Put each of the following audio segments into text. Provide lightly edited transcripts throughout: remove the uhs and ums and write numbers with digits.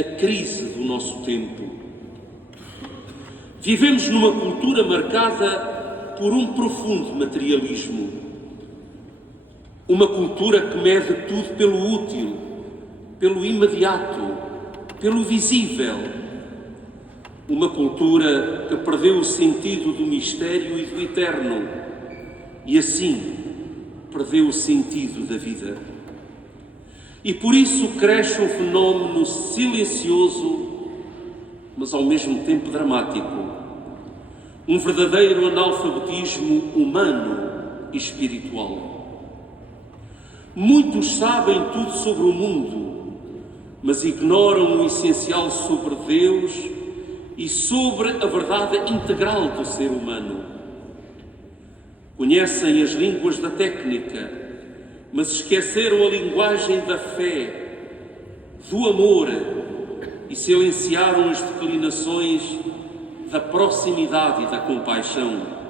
a crise do nosso tempo. Vivemos numa cultura marcada por um profundo materialismo. Uma cultura que mede tudo pelo útil, pelo imediato, pelo visível. Uma cultura que perdeu o sentido do mistério e do eterno e, assim, perdeu o sentido da vida. E por isso cresce um fenómeno silencioso, mas ao mesmo tempo dramático. Um verdadeiro analfabetismo humano e espiritual. Muitos sabem tudo sobre o mundo, mas ignoram o essencial sobre Deus e sobre a verdade integral do ser humano. Conhecem as línguas da técnica, mas esqueceram a linguagem da fé, do amor e silenciaram as declinações da proximidade e da compaixão.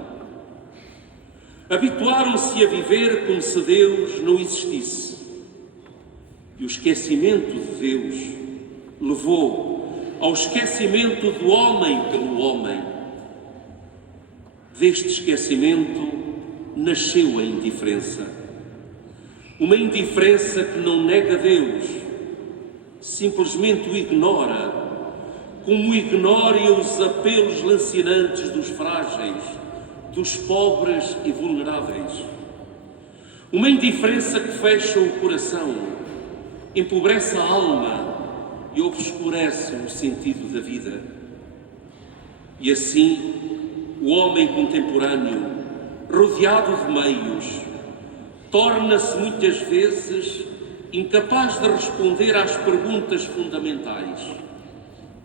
Habituaram-se a viver como se Deus não existisse. E o esquecimento de Deus levou ao esquecimento do homem pelo homem. Deste esquecimento nasceu a indiferença. Uma indiferença que não nega Deus, simplesmente o ignora, como ignora os apelos lancinantes dos frágeis, dos pobres e vulneráveis. Uma indiferença que fecha o coração, empobrece a alma e obscurece o sentido da vida. E assim, o homem contemporâneo, rodeado de meios, torna-se muitas vezes incapaz de responder às perguntas fundamentais.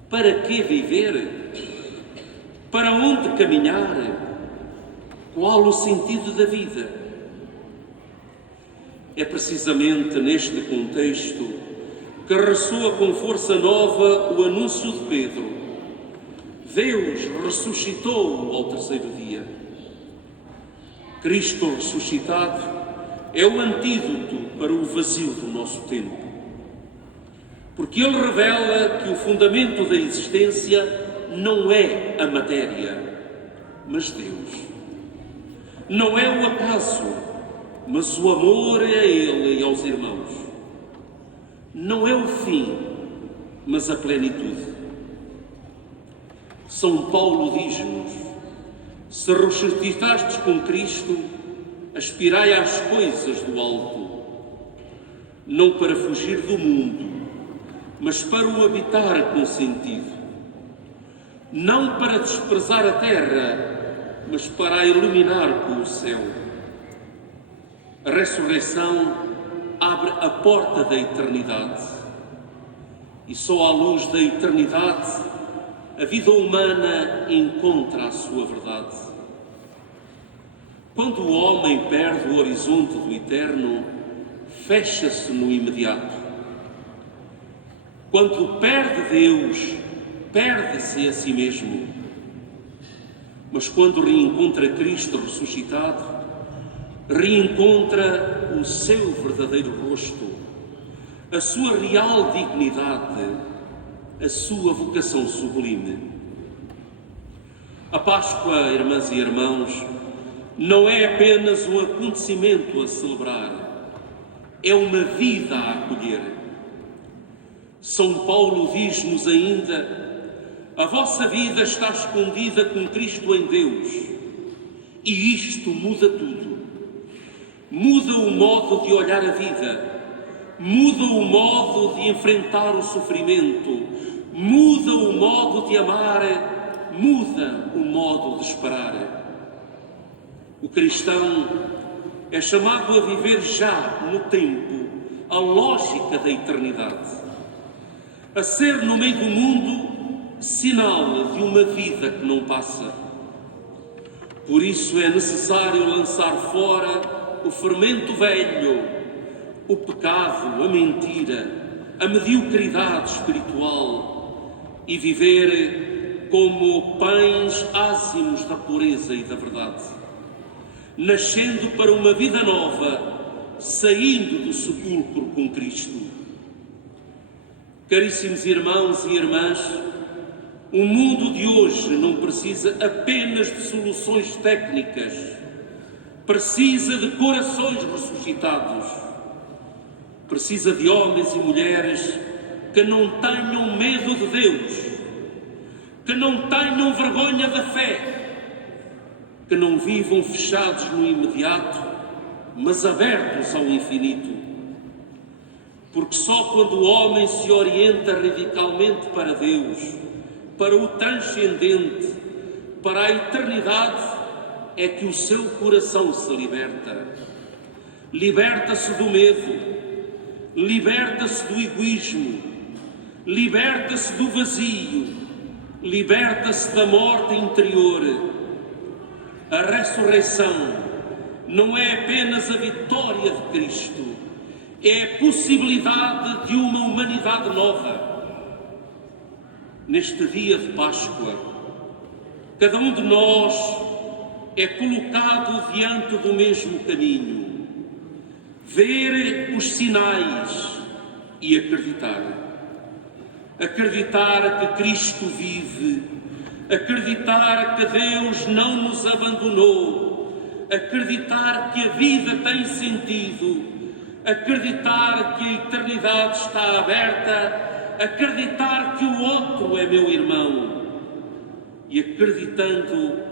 Para que viver? Para onde caminhar? Qual o sentido da vida? É precisamente neste contexto que ressoa com força nova o anúncio de Pedro. Deus ressuscitou ao terceiro dia. Cristo ressuscitado é o antídoto para o vazio do nosso tempo. Porque ele revela que o fundamento da existência não é a matéria, mas Deus. Não é o acaso, mas o amor a Ele e aos irmãos. Não é o fim, mas a plenitude. São Paulo diz-nos: se ressuscitastes com Cristo, aspirai às coisas do alto, não para fugir do mundo, mas para o habitar com sentido. Não para desprezar a terra, mas para a iluminar com o céu. A ressurreição abre a porta da eternidade. E só à luz da eternidade a vida humana encontra a sua verdade. Quando o homem perde o horizonte do eterno, fecha-se no imediato. Quando perde Deus, perde-se a si mesmo. Mas quando reencontra Cristo ressuscitado, reencontra o seu verdadeiro rosto, a sua real dignidade, a sua vocação sublime. A Páscoa, irmãs e irmãos, não é apenas um acontecimento a celebrar, é uma vida a acolher. São Paulo diz-nos ainda: a vossa vida está escondida com Cristo em Deus. E isto muda tudo. Muda o modo de olhar a vida. Muda o modo de enfrentar o sofrimento. Muda o modo de amar. Muda o modo de esperar. O cristão é chamado a viver já no tempo a lógica da eternidade. A ser no meio do mundo sinal de uma vida que não passa. Por isso é necessário lançar fora o fermento velho, o pecado, a mentira, a mediocridade espiritual e viver como pães ázimos da pureza e da verdade, nascendo para uma vida nova, saindo do sepulcro com Cristo. Caríssimos irmãos e irmãs, o mundo de hoje não precisa apenas de soluções técnicas, precisa de corações ressuscitados, precisa de homens e mulheres que não tenham medo de Deus, que não tenham vergonha da fé, que não vivam fechados no imediato, mas abertos ao infinito. Porque só quando o homem se orienta radicalmente para Deus, para o transcendente, para a eternidade, é que o seu coração se liberta. Liberta-se do medo, liberta-se do egoísmo, liberta-se do vazio, liberta-se da morte interior. A ressurreição não é apenas a vitória de Cristo, é a possibilidade de uma humanidade nova. Neste dia de Páscoa, cada um de nós é colocado diante do mesmo caminho. Ver os sinais e acreditar. Acreditar que Cristo vive, acreditar que Deus não nos abandonou, acreditar que a vida tem sentido, acreditar que a eternidade está aberta, acreditar que o outro é meu irmão e, acreditando,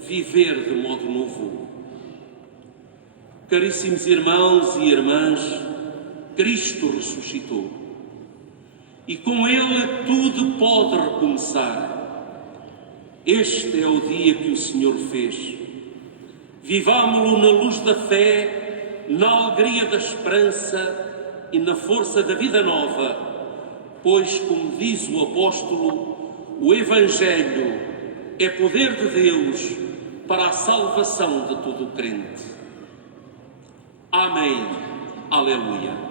viver de modo novo. Caríssimos irmãos e irmãs, Cristo ressuscitou e com Ele tudo pode recomeçar. Este é o dia que o Senhor fez. Vivamo-lo na luz da fé, na alegria da esperança e na força da vida nova, pois, como diz o apóstolo, o Evangelho é poder de Deus para a salvação de todo o crente. Amém. Aleluia.